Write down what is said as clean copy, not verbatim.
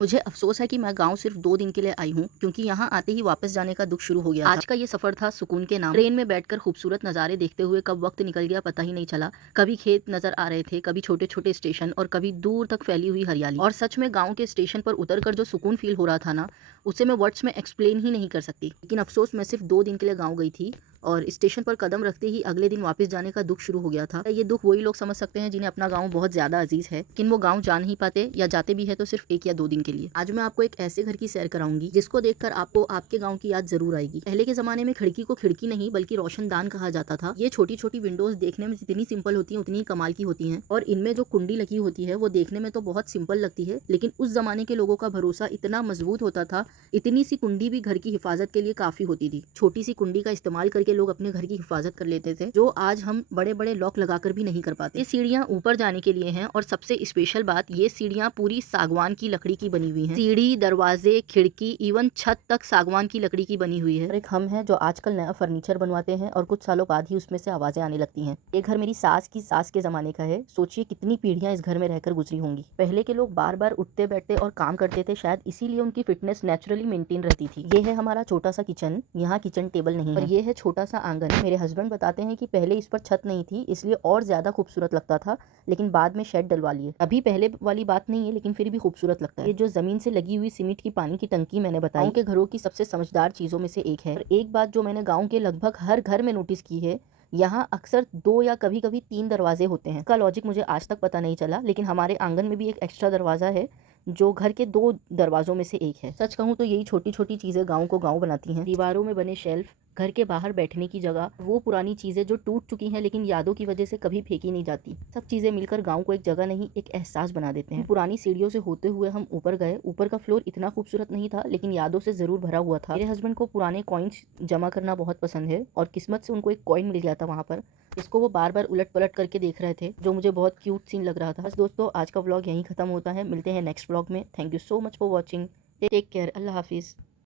मुझे अफ़सोस है कि मैं गाँव सिर्फ़ 2 दिन के लिए आई हूँ, क्योंकि यहाँ आते ही वापस जाने का दुःख शुरू हो गया था। आज का ये सफ़र था सुकून के नाम। ट्रेन में बैठकर खूबसूरत नज़ारे देखते हुए कब वक़्त निकल गया पता ही नहीं चला। कभी खेत नज़र आ रहे थे, कभी छोटे-छोटे स्टेशन और कभी दूर तक फैली हुई हरियाली। और सच में गाँव के स्टेशन पर उतरकर जो सुकून फ़ील हो रहा था ना, उसे मैं वर्ड्स में एक्सप्लेन ही नहीं कर सकती। लेकिन अफ़सोस मैं सिर्फ़ 2 दिन के लिए गाँव गई थी और स्टेशन पर कदम रखते ही अगले दिन वापस जाने का दुःख शुरू हो गया था। ये दुःख वही लोग समझ सकते हैं जिन्हें अपना गाँव बहुत ज़्यादा अज़ीज़ है, लेकिन वो गाँव जा नहीं पाते या जाते भी है तो सिर्फ़ 1 या 2 दिन के लिए। आज मैं आपको एक ऐसे घर की सैर कराऊंगी जिसको देखकर आपको आपके गाँव की याद ज़रूर आएगी। पहले के ज़माने में खिड़की को खिड़की नहीं बल्कि रोशनदान कहा जाता था। ये छोटी-छोटी विंडोज़ देखने में जितनी सिंपल होती हैं उतनी ही कमाल की होती हैं और इनमें जो कुंडी लगी होती है वो देखने में तो बहुत सिंपल लगती है, लेकिन उस ज़माने के लोगों का भरोसा इतना मज़बूत होता था, इतनी सी कुंडी भी घर की हिफाज़त के लिए काफ़ी होती थी। छोटी सी कुंडी का इस्तेमाल करके लोग अपने घर की हिफाज़त कर लेते थे, जो आज हम बड़े-बड़े लॉक लगाकर भी नहीं कर पाते। ये सीढ़ियाँ ऊपर जाने के लिए हैं और सबसे स्पेशल बात, ये सीढ़ियाँ पूरी सागवान की लकड़ी की बनी हुई हैं। सीढ़ी, दरवाजे, खिड़की, इवन छत तक सागवान की लकड़ी की बनी हुई है। और एक हम हैं जो आजकल नया फर्नीचर बनवाते हैं और कुछ सालों बाद ही उसमें से आवाजें आने लगती हैं। ये घर मेरी सास की सास के ज़माने का है। सोचिए कितनी पीढ़ियाँ इस घर में रहकर गुजरी होंगी। पहले के लोग बार-बार उठते बैठते और काम करते थे, शायद इसीलिए उनकी फिटनेस नेचुरली मेंटेन रहती थी। ये है हमारा छोटा सा किचन, यहाँ किचन टेबल नहीं है और ये है छोटा सा आंगन। मेरे हस्बैंड बताते हैं कि पहले इस पर छत नहीं थी, इसलिए और ज्यादा खूबसूरत लगता था, लेकिन बाद में शेड डलवा लिए। अभी पहले वाली बात नहीं है, लेकिन फिर भी खूबसूरत लगता है। ये जो जमीन से लगी हुई सीमेंट की पानी की टंकी मैंने बताई, गाँव के घरों की सबसे समझदार चीजों में से एक है। और एक बात जो मैंने गाँव के लगभग हर घर में नोटिस की है, यहाँ अक्सर 2 या कभी-कभी 3 दरवाजे होते हैं। इसका लॉजिक मुझे आज तक पता नहीं चला, लेकिन हमारे आंगन में भी एक एक्स्ट्रा दरवाजा है जो घर के 2 दरवाजों में से एक है। सच कहूँ तो यही छोटी-छोटी चीजें गाँव को गाँव बनाती हैं। दीवारों में बने शेल्फ, घर के बाहर बैठने की जगह, वो पुरानी चीजें जो टूट चुकी हैं लेकिन यादों की वजह से कभी फेंकी नहीं जाती। सब चीजें मिलकर गाँव को एक जगह नहीं, एक एहसास बना देते हैं। पुरानी सीढ़ियों से होते हुए हम ऊपर गए। ऊपर का फ्लोर इतना खूबसूरत नहीं था, लेकिन यादों से जरूर भरा हुआ था। मेरे हस्बैंड को पुराने कॉइन्स जमा करना बहुत पसंद है और किस्मत से उनको एक कॉइन मिल गया था वहाँ पर, इसको वो बार-बार उलट-पलट करके देख रहे थे, जो मुझे बहुत क्यूट सीन लग रहा था। बस दोस्तों, आज का व्लॉग यहीं खत्म होता है। मिलते हैं नेक्स्ट व्लॉग में। Thank you so much for watching. Take care. अल्लाह हाफिज़।